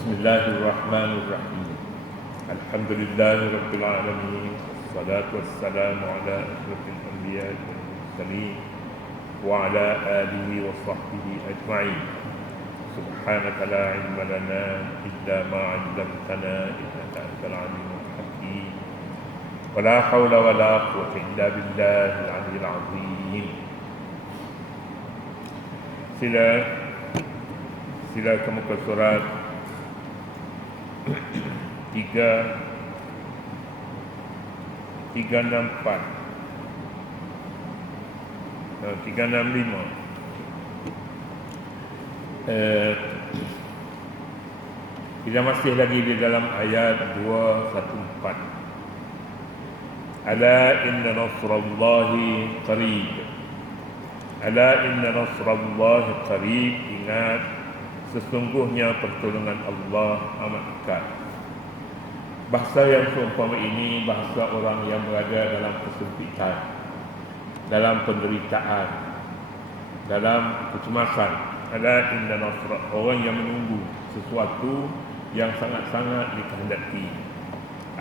Bismillahirrahmanirrahim. Alhamdulillahirabbil alamin. Wassalatu wassalamu ala asyrafil anbiya'i wal mursalin wa ala alihi wa sahbihi ajma'in. Subhanaka la ilma lana illa ma 'allamtana innaka antal alimul hakim. Wa la hawla wa la quwwata illa billahil 'aliyyil 'azim. Sila ke muka surat 365. Kita masih lagi di dalam ayat 214. Ala inna nasrallahi qarib. Ala inna nasrallahi qarib. Ingat, sesungguhnya pertolongan Allah amat dekat. Bahasa yang seumpama ini bahasa orang yang berada dalam kesempitan, dalam penderitaan, dalam kecemasan. Ala inna nasra, orang yang menunggu sesuatu yang sangat-sangat dikehendaki.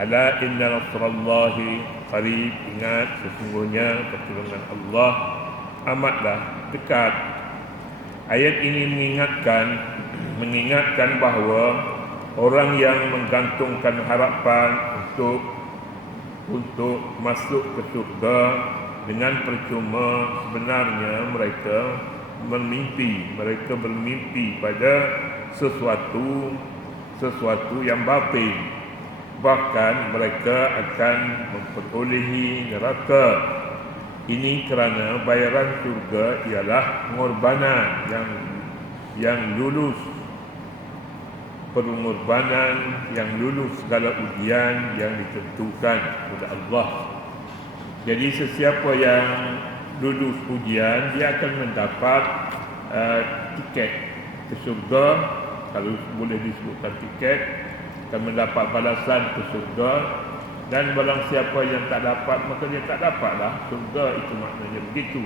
Ala inna nasrallahi qarib. Ingat, sesungguhnya pertolongan Allah amatlah dekat. Ayat ini mengingatkan bahawa orang yang menggantungkan harapan untuk masuk ke surga dengan percuma, sebenarnya mereka bermimpi pada sesuatu yang batil. Bahkan mereka akan memperolehi neraka. Ini kerana bayaran surga ialah pengorbanan yang lulus, pengorbanan yang lulus segala ujian yang ditentukan oleh Allah. Jadi sesiapa yang lulus ujian, dia akan mendapat tiket ke surga. Kalau boleh disebutkan tiket, akan mendapat balasan ke surga. Dan barang siapa yang tak dapat, maka dia tak dapatlah surga. Itu maknanya begitu.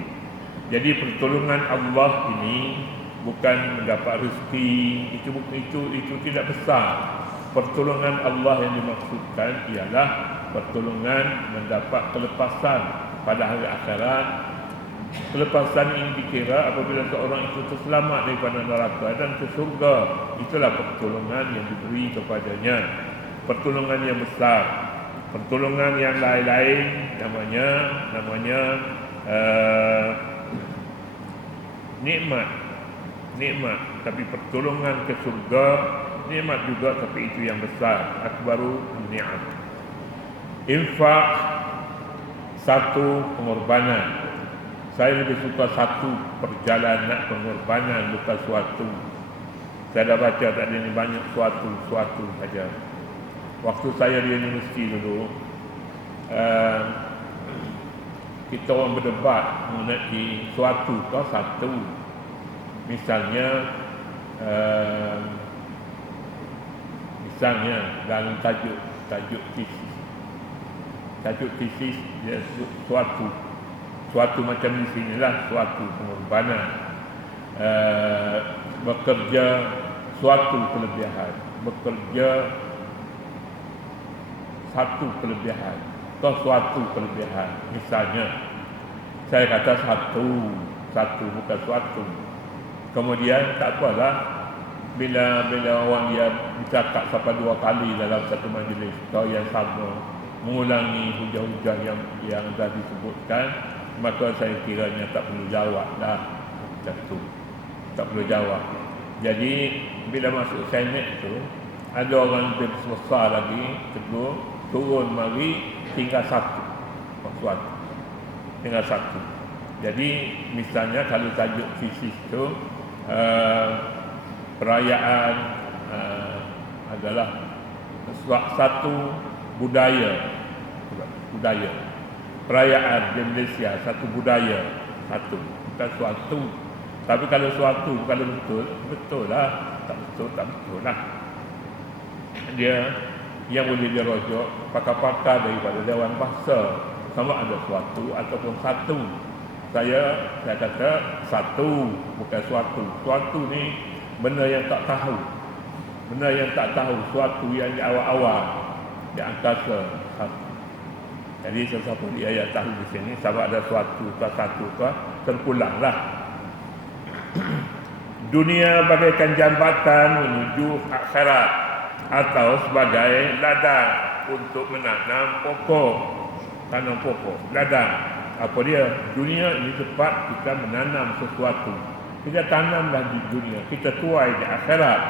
Jadi pertolongan Allah ini bukan mendapat rezeki, itu tidak besar. Pertolongan Allah yang dimaksudkan ialah pertolongan mendapat kelepasan pada hari akhirat. Kelepasan ini dikira apabila seorang itu terselamat daripada neraka dan ke surga. Itulah pertolongan yang diberi kepadanya. Pertolongan yang besar. Pertolongan yang lain-lain namanya nikmat. Tapi pertolongan ke surga nikmat juga, tapi itu yang besar. Akbaru ni'am. Infak, satu pengorbanan. Saya lebih suka satu perjalanan pengorbanan, bukan suatu. Saya dah baca tadi ni banyak suatu saja. Waktu saya di universiti dulu, kita orang berdebat mengenai suatu atau satu. Misalnya dalam tajuk tesis dia sebut suatu macam di sinilah suatu pengorbanan. Bekerja suatu kelebihan, bekerja satu kelebihan atau suatu kelebihan. Misalnya saya kata satu bukan suatu. Kemudian tak apalah bila orang dia bercakap sampai 2 kali dalam satu majlis atau yang sama, mengulangi hujah-hujah yang dah disebutkan, maka saya kiranya tak perlu jawab dah. Macam tu, tak perlu jawab. Jadi bila masuk Senate tu, ada orang lebih besar lagi tegur, turun mari, tinggal satu. Jadi misalnya kalau tajuk tesis tu perayaan adalah satu budaya. Perayaan di Malaysia, satu budaya, satu, bukan suatu. Tapi kalau suatu, kalau betul lah. Tak betul lah. Dia yang boleh dirujuk pakar-pakar daripada Dewan Bahasa, sama ada suatu ataupun satu. Saya kata satu, bukan suatu. Suatu ni benda yang tak tahu. Benda yang tak tahu, suatu yang di awal-awal, di angkasa. Jadi sesiapa dia tahu di sini, sama ada suatu ke satu ke, terpulanglah. Dunia bagaikan jambatan menuju akhirat atau sebagai ladang untuk menanam pokok. Tanam pokok, ladang. Apa dia? Dunia ini tempat kita menanam sesuatu. Kita tanamlah di dunia, kita tuai di akhirat.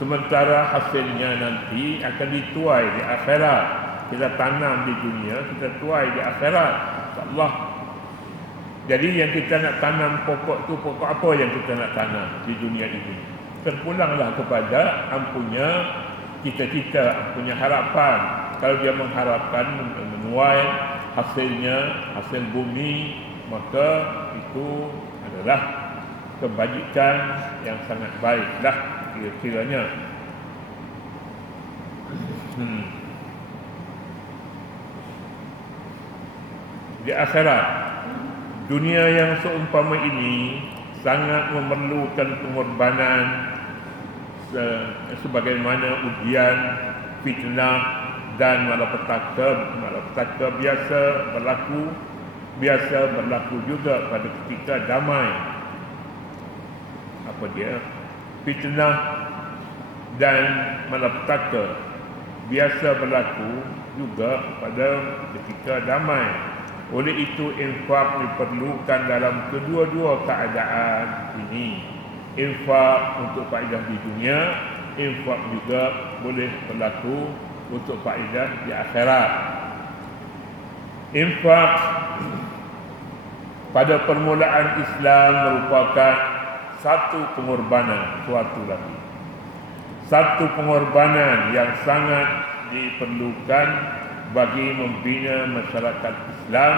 Sementara hasilnya nanti akan dituai di akhirat. Kita tanam di dunia, kita tuai di akhirat. InsyaAllah. Jadi yang kita nak tanam pokok tu, pokok apa yang kita nak tanam di dunia ini? Terpulanglah kepada ampunya cita-cita, ampunya harapan. Kalau dia mengharapkan menuai hasilnya, hasil bumi, maka itu adalah kebajikan yang sangat baiklah kira-kiranya. Di akhirat, dunia yang seumpama ini sangat memerlukan pengorbanan sebagaimana ujian, fitnah dan malapetaka. Malapetaka biasa berlaku juga pada ketika damai. Apa dia? Fitnah dan malapetaka biasa berlaku juga pada ketika damai. Oleh itu infak diperlukan dalam kedua-dua keadaan ini. Infak untuk faedah di dunia, infak juga boleh berlaku untuk faedah di akhirat. Infak pada permulaan Islam merupakan satu pengorbanan, suatu lagi. Satu pengorbanan yang sangat diperlukan bagi membina masyarakat Islam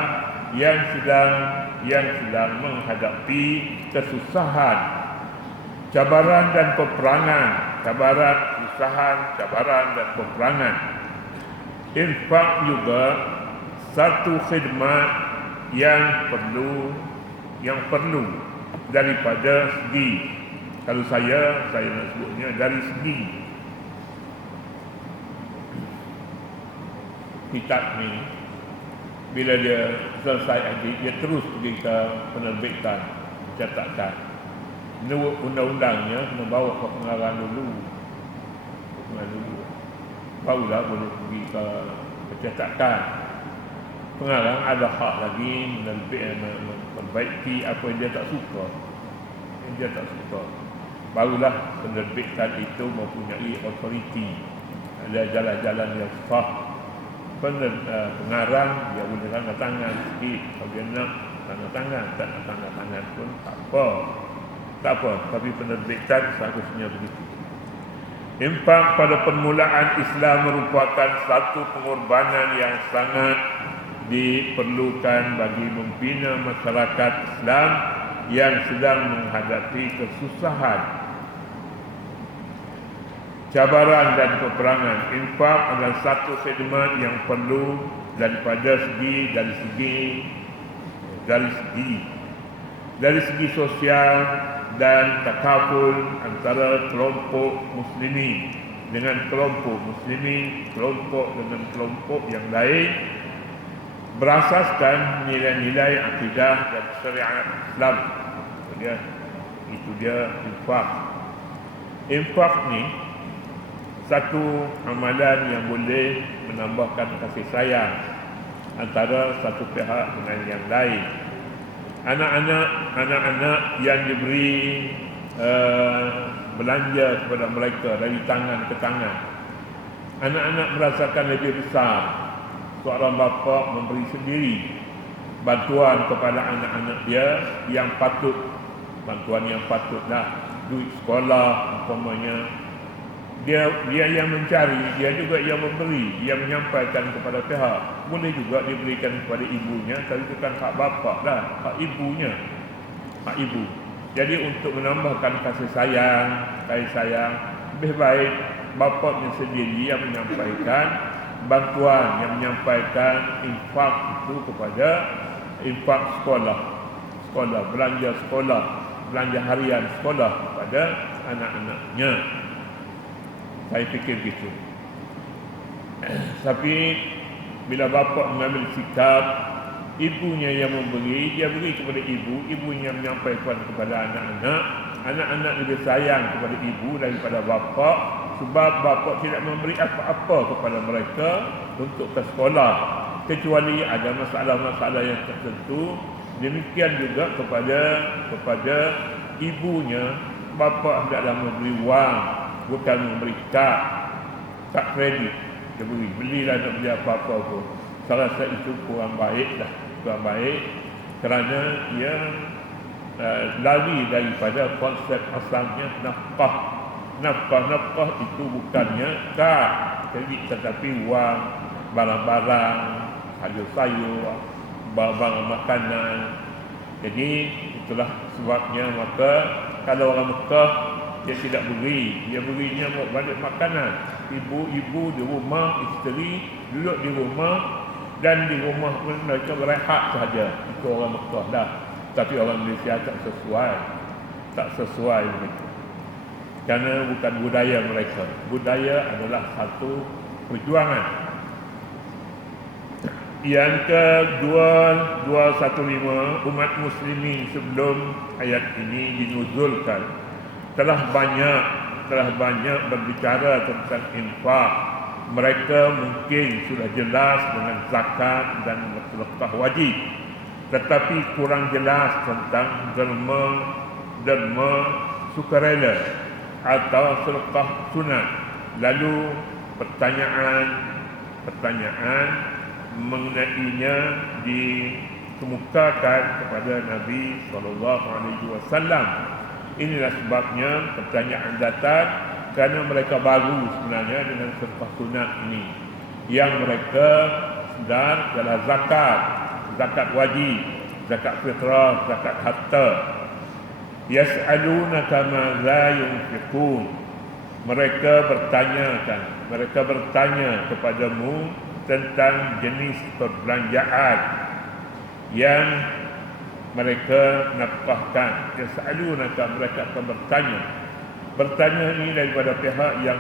yang sedang menghadapi kesusahan, cabaran dan peperangan, cabaran dan peperangan. Infak juga satu khidmat yang perlu daripada segi, kalau saya nak sebutnya dari segi kitab ni, bila dia selesai edit, dia terus pergi ke penerbitan, cetakan. Menurut undang-undangnya kena bawa ke pengarang dulu, barulah boleh pergi ke cetakan. Pengarang ada hak lagi memperbaiki apa yang dia tak suka. Barulah penerbitan itu mempunyai authority, ada jalan-jalan yang sah. Pengarang dia boleh tanda tangan sikit, kalau dia nak tanda tangan, tak nak tanda tangan pun tak apa, tapi penerbitan seharusnya begitu. Infak pada permulaan Islam merupakan satu pengorbanan yang sangat diperlukan bagi membina masyarakat Islam yang sedang menghadapi kesusahan, cabaran dan peperangan. Infak adalah satu khidmat yang perlu dari segi sosial dan takaful antara kelompok muslimin dengan kelompok muslimin, kelompok dengan kelompok yang lain, berasaskan nilai-nilai akidah dan syariat Islam. Itu dia infak. Infak ni satu amalan yang boleh menambahkan kasih sayang antara satu pihak dengan yang lain. Anak-anak yang diberi belanja kepada mereka dari tangan ke tangan, anak-anak merasakan lebih besar. Seorang bapa memberi sendiri bantuan kepada anak-anak dia yang patut, duit sekolah umpamanya. Dia yang mencari, dia juga yang memberi, dia menyampaikan kepada pihak. Boleh juga diberikan kepada ibunya, tapi bukan hak bapa lah, hak ibunya, hak ibu. Jadi untuk menambahkan kasih sayang, lebih baik bapanya sendiri yang menyampaikan bantuan, yang menyampaikan infak itu kepada infak sekolah, belanja harian sekolah kepada anak-anaknya. Saya fikir begitu. Tapi bila bapa mengambil sikap, ibunya yang memberi, dia beri kepada ibu, ibunya menyampaikan kepada anak-anak, anak-anak lebih sayang kepada ibu daripada bapa, sebab bapa tidak memberi apa-apa kepada mereka untuk ke sekolah, kecuali ada masalah-masalah yang tertentu. Demikian juga kepada ibunya, bapa hendaklah memberi wang, bukan memberi kad kredit. Dia belilah nak beli apa-apa pun. Saya rasa itu kurang baik, kerana ia lari daripada konsep asalnya nafkah. Nafkah itu bukannya kad kredit, tetapi wang, barang-barang, sayur-sayur, barang makanan. Jadi itulah sebabnya, maka kalau orang Mekah dia tidak beri, dia berinya buat balik makanan. Ibu-ibu di rumah, isteri duduk di rumah, dan di rumah pun mereka berehat sahaja. Itu orang Mekah dah. Tapi orang Malaysia tak sesuai begitu. Kerana bukan budaya mereka. Budaya adalah satu perjuangan. Yang ke-215, umat muslimin sebelum ayat ini dinuzulkan telah banyak berbicara tentang infak. Mereka mungkin sudah jelas dengan zakat dan sedekah wajib, tetapi kurang jelas tentang derma sukarela atau sedekah sunat. Lalu pertanyaan mengenainya dikemukakan kepada Nabi SAW. Inilah sebabnya pertanyaan datang, kerana mereka baru sebenarnya dengan sedekah sunat ini. Yang mereka sedar adalah zakat wajib, zakat fitrah, zakat harta. Yas'alunaka madza yunfiqun. Mereka bertanya kepadamu tentang jenis perbelanjaan yang mereka nafkahkan. Yas'alunaka, mereka akan bertanya ini daripada pihak yang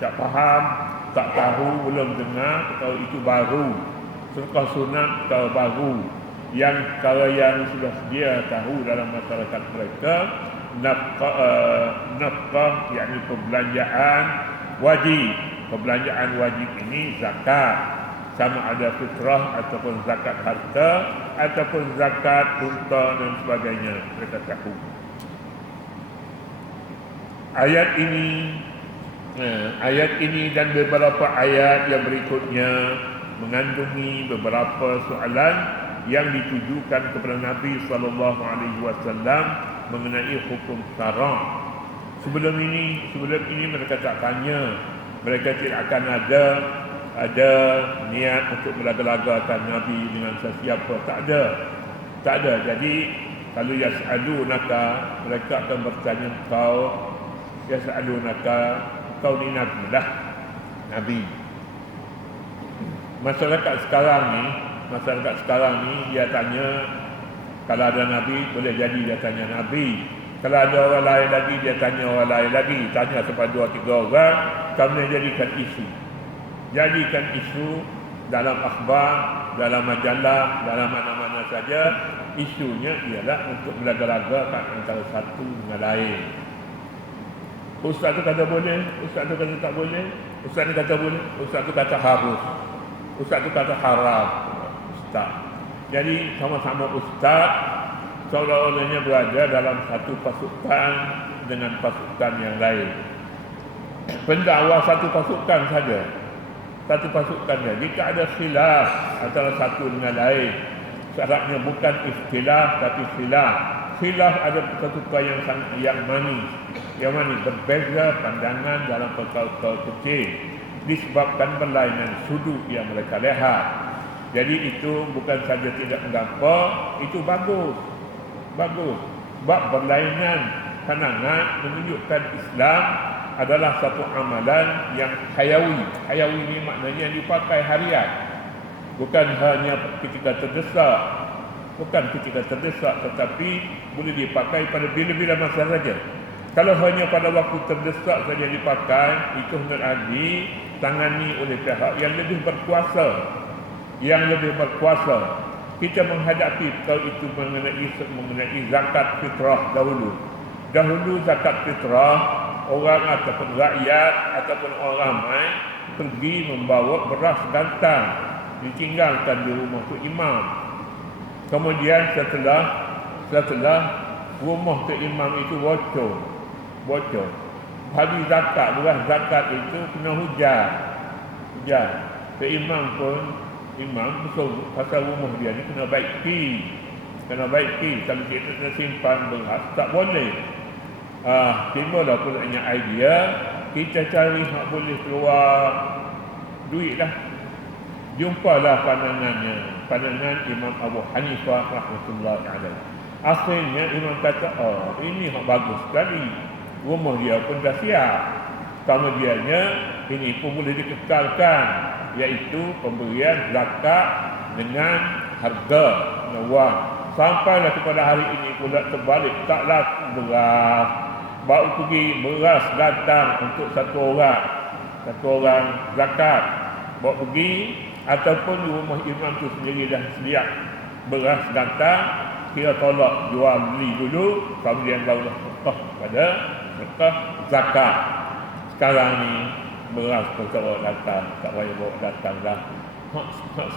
tak faham, tak tahu, belum dengar, atau itu baru. Sedekah sunat kalau baru. Yang kalau yang sudah sedia tahu dalam masyarakat mereka, nafkah yakni perbelanjaan wajib. Perbelanjaan wajib ini zakat, sama ada fitrah ataupun zakat harta ataupun zakat unta dan sebagainya, mereka tahu. Ayat ini dan beberapa ayat yang berikutnya mengandungi beberapa soalan yang ditujukan kepada Nabi SAW mengenai hukum syara'. Sebelum ini mereka tak tanya, mereka tidak akan ada niat untuk melaga-lagakan Nabi dengan sesiapa, tak ada. Jadi kalau yas'alunaka, mereka akan bertanya kau, yas'alunaka, kau ni Nabi. Masyarakat sekarang ni dia tanya, kalau ada Nabi boleh jadi dia tanya Nabi. Kalau ada orang lain lagi dia tanya orang lain lagi. Tanya sampai 2-3 orang, kemudian jadikan isu dalam akhbar, dalam majalah, dalam mana-mana saja. Isunya ialah untuk melaga-lagakan antara satu dengan lain. Ustaz tu kata boleh, ustaz tu kata tak boleh, ustaz ni kata boleh, ustaz tu kata harus, ustaz tu kata haram. Ustaz. Jadi sama-sama ustaz, seolah-olahnya berada dalam satu pasukan dengan pasukan yang lain. Pendakwah satu pasukan saja. Jika ada khilaf antara satu dengan lain, syaratnya bukan ikhtilaf tapi khilaf. Khilaf ada perkara yang manis, berbeza pandangan dalam perkara kecil disebabkan berlainan sudut yang mereka lihat. Jadi itu bukan saja tidak mengapa, itu bagus. Sebab berlainan pandangan menunjukkan Islam adalah satu amalan yang hayawi. Hayawi ini maknanya dipakai harian, bukan hanya ketika terdesak, tetapi boleh dipakai pada bila-bila masa saja. Kalau hanya pada waktu terdesak saja dipakai, itu hendak ditangani oleh pihak yang lebih berkuasa. Kita menghadapi kalau itu mengenai zakat fitrah dahulu. Dahulu zakat fitrah, orang ataupun rakyat ataupun orang ramai pergi membawa beras gantang, ditinggalkan di rumah tu imam. Kemudian setelah rumah tu imam itu bocor. Habis zakat, beras zakat itu kena hujan. Imam bersungguh pasal rumah dia ni kena baiki. Kalau kita nak simpan beras tak boleh. Timbullah pulanya idea, kita cari hak boleh keluar duit lah. Jumpalah pandangan Imam Abu Hanifah rahmatullahi alaihi. Akhirnya Imam kata, ini hak bagus sekali. Rumah dia pun dah siap. Kemudiannya ini pun boleh dikekalkan, iaitu pemberian zakat dengan harga wang. Sampailah kepada hari ini pula terbalik, tak laku beras. Baru pergi beras datang untuk satu orang zakat. Bawa pergi ataupun di rumah imam tu sendiri dah siap beras datang, kira tolak jual beli dulu, kemudian barulah pada zakat. Sekarang ni beras perkara datang, tak payah bawa datang dah.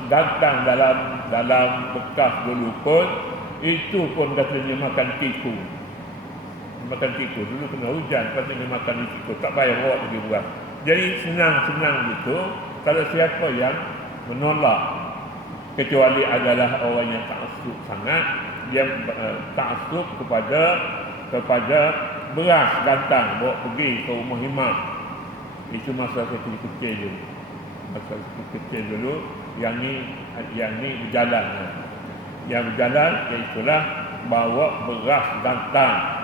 Datang dalam bekas dulu pun, itu pun katanya makan tiku. Dulu kena hujan, katanya makan tiku, tak payah bawa pergi beras. Jadi senang gitu kalau siapa yang menolak, kecuali adalah orang yang ta'assub sangat, dia ta'assub kepada beras datang bawa pergi ke rumah imam. Itu masa kecil-kecil dulu. Yang ni berjalan. Yang berjalan iaitulah bawa beras datang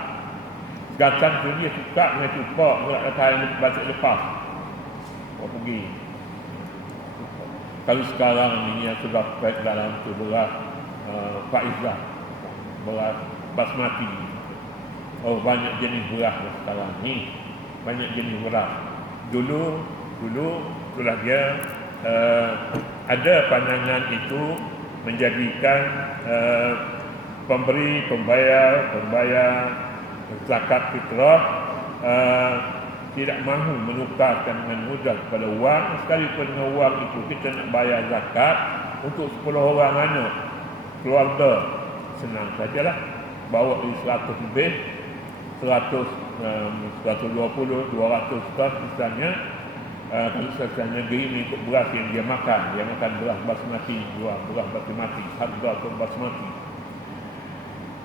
tu dia suka dengan cupak yang batik lepas bawa pergi. Kalau sekarang ni yang sudah pakai dalam tu beras Faizah, beras basmati. Banyak jenis beras sekarang ni. Dulu itulah dia ada pandangan itu menjadikan pembayar zakat fitrah tidak mahu menukarkan dengan mudah kepada wang. Sekalipun dengan wang itu kita nak bayar zakat untuk 10 orang anak keluarga, senang sajalah, bawa 100 lebih, 100, 120, 200 kas misalnya. Kalau misalnya gini untuk beras yang dia makan beras basmati, beras basmati, harga pun basmati.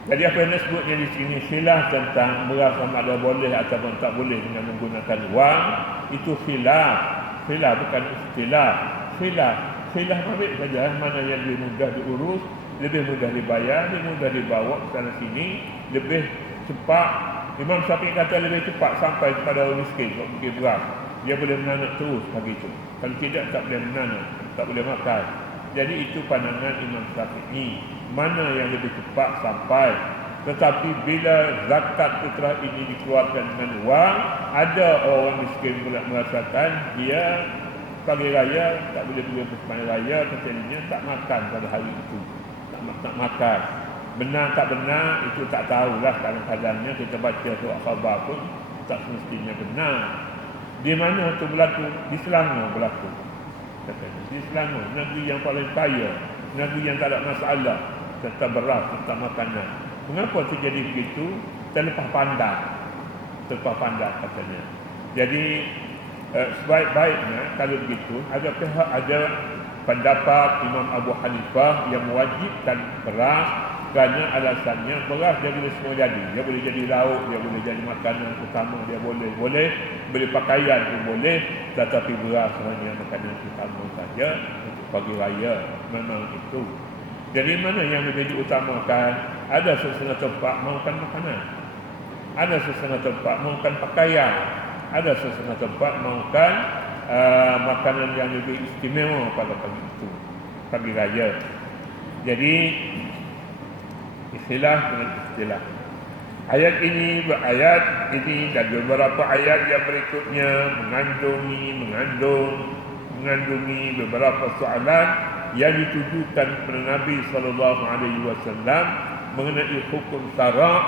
Jadi apa yang disebutnya di sini, khilaf tentang beras sama ada boleh ataupun tak boleh dengan menggunakan wang, itu khilaf bukan istilah. Khilaf ambil saja mana yang lebih mudah diurus, lebih mudah dibayar, lebih mudah dibawa ke sana sini, lebih cepat. Imam Syafi'i kata lebih cepat sampai kepada orang miskin kalau pergi beras. Dia boleh menanak terus pagi itu. Kalau tidak, tak boleh menanak, tak boleh makan. Jadi itu pandangan Imam Syafi'i, mana yang lebih cepat sampai. Tetapi bila zakat fitrah ini dikeluarkan dengan wang, ada orang miskin pula merasakan dia pagi raya tak boleh pergi pagi raya, kecilnya tak makan pada hari itu, tak makan. Benar tak benar itu tak tahulah. Kadang-kadangnya kita baca surat khabar pun tak semestinya benar. Di mana itu berlaku? Di Selangor berlaku. Di Selangor, negeri yang paling kaya, negeri yang tak ada masalah tentang beras, tentang makanan. Mengapa terjadi begitu? Terlepas pandang katanya. Jadi sebaik-baiknya kalau begitu, ada pendapat Imam Abu Hanifah yang mewajibkan beras, kerana alasannya beras dia boleh semua jadi. Dia boleh jadi lauk, dia boleh jadi makanan utama, dia boleh beli pakaian pun boleh, tetapi beras hanya makanan utama saja untuk pagi raya. Memang itu. Jadi mana yang lebih diutamakan? Ada sesetengah tempat mahukan makanan, ada sesetengah tempat mahukan pakaian, ada sesetengah tempat mahukan makanan yang lebih istimewa pada pagi itu, pagi raya. Jadi istilah dengan istilah. Ayat ini berayat ini dan beberapa ayat yang berikutnya mengandungi beberapa soalan yang ditujukan kepada Nabi sallallahu alaihi wasallam mengenai hukum syarak.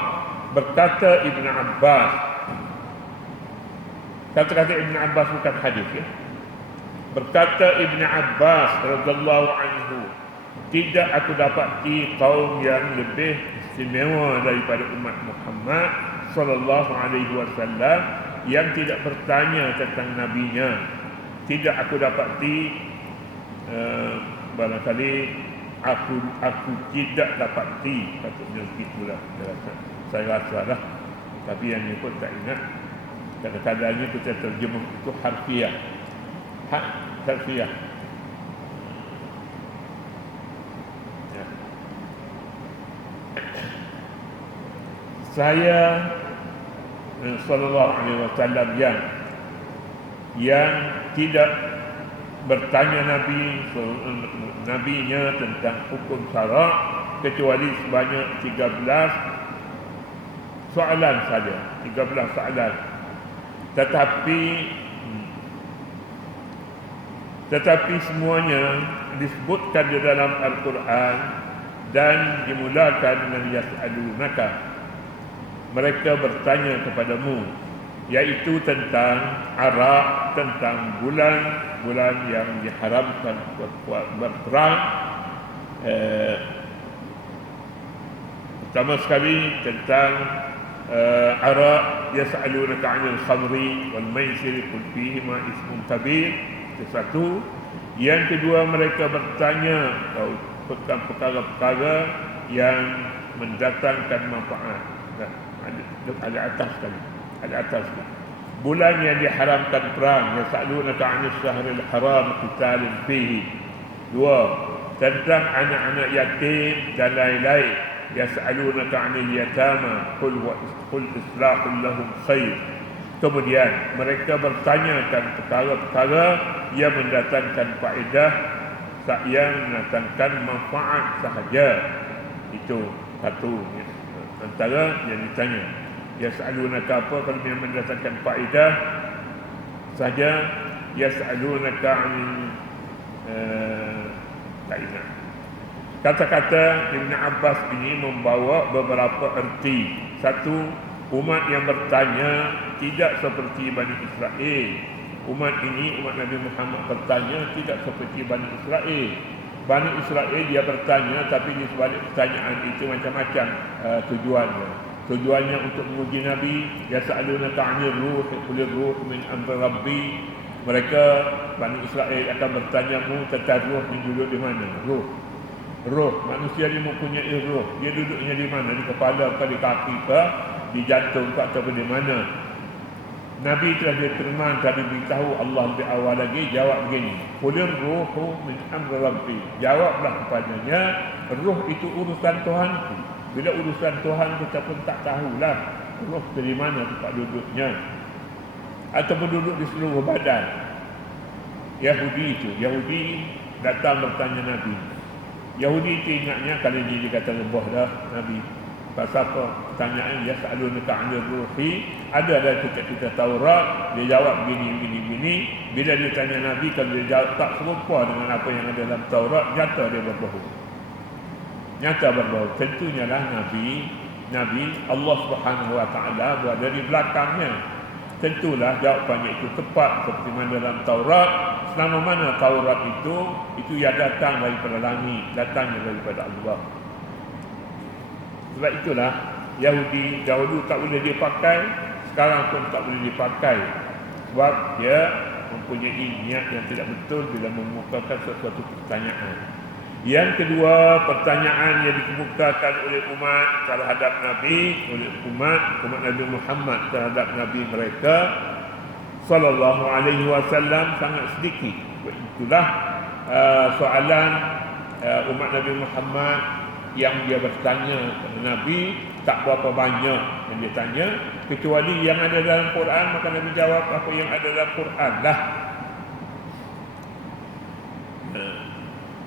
Berkata Ibn Abbas, kata-kata Ibn Abbas bukan hadis ya. Berkata Ibn Abbas radhiyallahu anhu, tidak aku dapati kaum yang lebih istimewa daripada umat Muhammad sallallahu alaihi wasallam yang tidak bertanya tentang nabinya. Tidak aku dapati, barangkali aku tidak dapati, patutnya begitulah saya rasa lah, tapi yang ini pun tak ingat. Kadang-kadang kita terjemah itu harfiah. Harfiah. Ya. Saya sallallahu alaihi wasallam yang tidak bertanya nabinya tentang hukum syarak kecuali sebanyak 13 soalan saja, 13 soalan. Tetapi semuanya disebutkan di dalam Al-Quran dan dimulakan dengan yas'alunaka, mereka bertanya kepadamu, yaitu tentang arak, tentang bulan yang diharamkan berperang. Pertama sekali tentang arak, yas'alunaka 'anil khamri wal maisir qul fihima ismun kabir. Itu satu. Yang kedua, mereka bertanya tentang perkara-perkara yang mendatangkan manfaat. Ada atas sekali. Bulan yang diharamkan perang, yas'alunaka 'anil syahril haram qitalin fihi. Dua, tentang anak-anak yatim dan lain-lain. Yas'alunaka 'anil yatama qul islahul lahum khair. Kemudian mereka bertanyakan perkara-perkara yang mendatangkan faedah, yang mendatangkan manfaat sahaja. Itu satu antara yang ditanya. Yas'alunaka apa kalau yang mendatangkan faedah saja. Yas'alunaka 'anil tak ingat. Kata-kata Ibn Abbas ini membawa beberapa erti. Satu, umat yang bertanya tidak seperti Bani Israel. Umat Nabi Muhammad bertanya tidak seperti Bani Israel. Bani Israel dia bertanya, tapi di sebalik pertanyaan itu macam-macam tujuannya. Tujuannya untuk menguji Nabi. Yas'alunaka 'anil ruh qul ruh min amri rabbi. Mereka Bani Israel akan bertanyamu tentang ruh yang duduk di mana. Roh manusia ni mempunyai roh. Dia duduknya di mana? Di kepala ke, di kaki ke, di jantung ke, ataupun di mana? Nabi telah difirman, tadi beritahu Allah di awal lagi, jawab begini, qulir ruhu min amri rabbi. Jawablah kepadanya, roh itu urusan Tuhanku. Bila urusan Tuhan kita pun tak tahulah roh dari mana tempat duduknya, ataupun duduk di seluruh badan. Yahudi datang bertanya Nabi. Yahudi itu ingatnya kali ini dia kata lebah dah Nabi. Pasal apa? Pertanyaan yas'alunaka 'anil ruhi. Ada dalam kitab Taurat, dia jawab begini. Bila dia tanya Nabi, kalau dia jawab tak serupa dengan apa yang ada dalam Taurat, nyata dia berbohong. Tentunya lah Nabi Allah Subhanahu wa taala berada di belakangnya. Tentulah jawapannya itu tepat seperti mana dalam Taurat. Selama mana Taurat itu yang datang daripada langit, datangnya daripada Allah. Sebab itulah Yahudi dahulu tak boleh dipakai, sekarang pun tak boleh dipakai. Sebab dia mempunyai niat yang tidak betul bila memukakan sesuatu pertanyaan. Yang kedua, pertanyaan yang dikemukakan oleh umat terhadap Nabi, oleh umat Nabi Muhammad terhadap Nabi mereka sallallahu alaihi wasallam sangat sedikit. Itulah soalan umat Nabi Muhammad yang dia bertanya kepada Nabi, tak berapa banyak yang dia tanya, kecuali yang ada dalam Quran, maka Nabi jawab apa yang ada dalam Quran lah.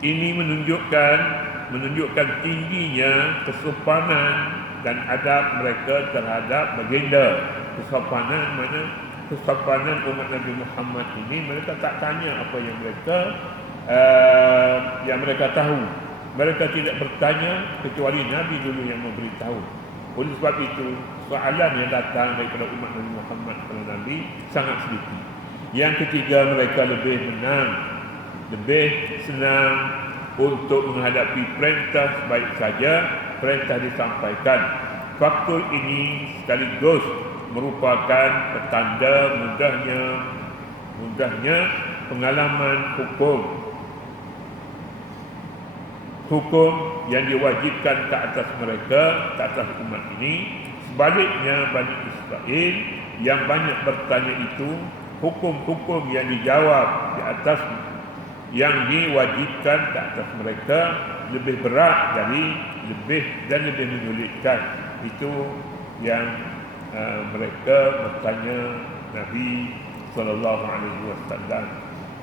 Ini menunjukkan tingginya kesopanan dan adab mereka terhadap baginda. Kesopanan mana? Kesopanan umat Nabi Muhammad ini, mereka tak tanya apa yang mereka tahu. Mereka tidak bertanya kecuali Nabi dulu yang memberitahu. Oleh sebab itu, soalan yang datang daripada umat Nabi Muhammad kepada Nabi sangat sedikit. Yang ketiga, mereka lebih senang untuk menghadapi perintah sebaik saja perintah disampaikan. Faktor ini sekaligus merupakan petanda mudahnya pengalaman hukum yang diwajibkan ke atas mereka, ke atas umat ini. Sebaliknya, Bani Israel yang banyak bertanya itu, hukum-hukum yang dijawab yang diwajibkan ke atas mereka lebih berat lebih menyulitkan. Itu yang mereka bertanya Nabi SAW.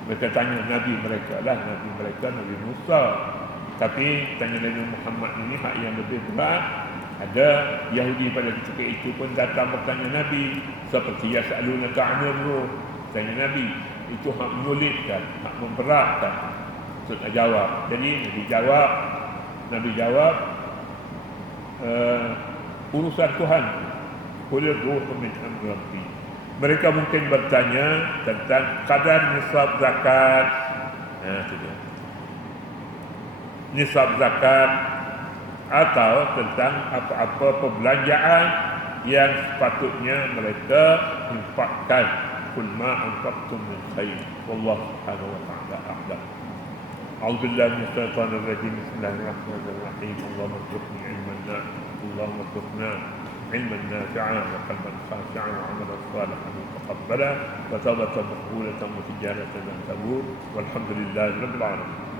Mereka tanya Nabi mereka Nabi Musa. Tapi tanya Nabi Muhammad ini hak yang lebih berat. Ada Yahudi pada ketika itu pun datang bertanya Nabi, seperti yas'alunaka 'anil ruh. Tanya Nabi, itu hak menyulitkan, hak memberatkan untuk jawab. Jadi Nabi jawab urusan Tuhan. Qul ruhu min amri rabbi. Mereka mungkin bertanya tentang kadar nisab zakat. Itu dia. Nisab zakat, atau tentang apa-apa perbelanjaan yang sepatutnya mereka infakkan. Qul ma anfaqtum min khair wallahu subhanahu wa ta'ala a'lam. A'udzu billahi minasyaitonir rajim. Bismillahirrahmanirrahim. Allahumma arzuqni ilman nafi'an wa qalban khashi'an wa 'amalan salihan mutaqabbalan wa tawbatan maqbulatan wa tijaratan lan tabur. Walhamdulillahi rabbil alamin.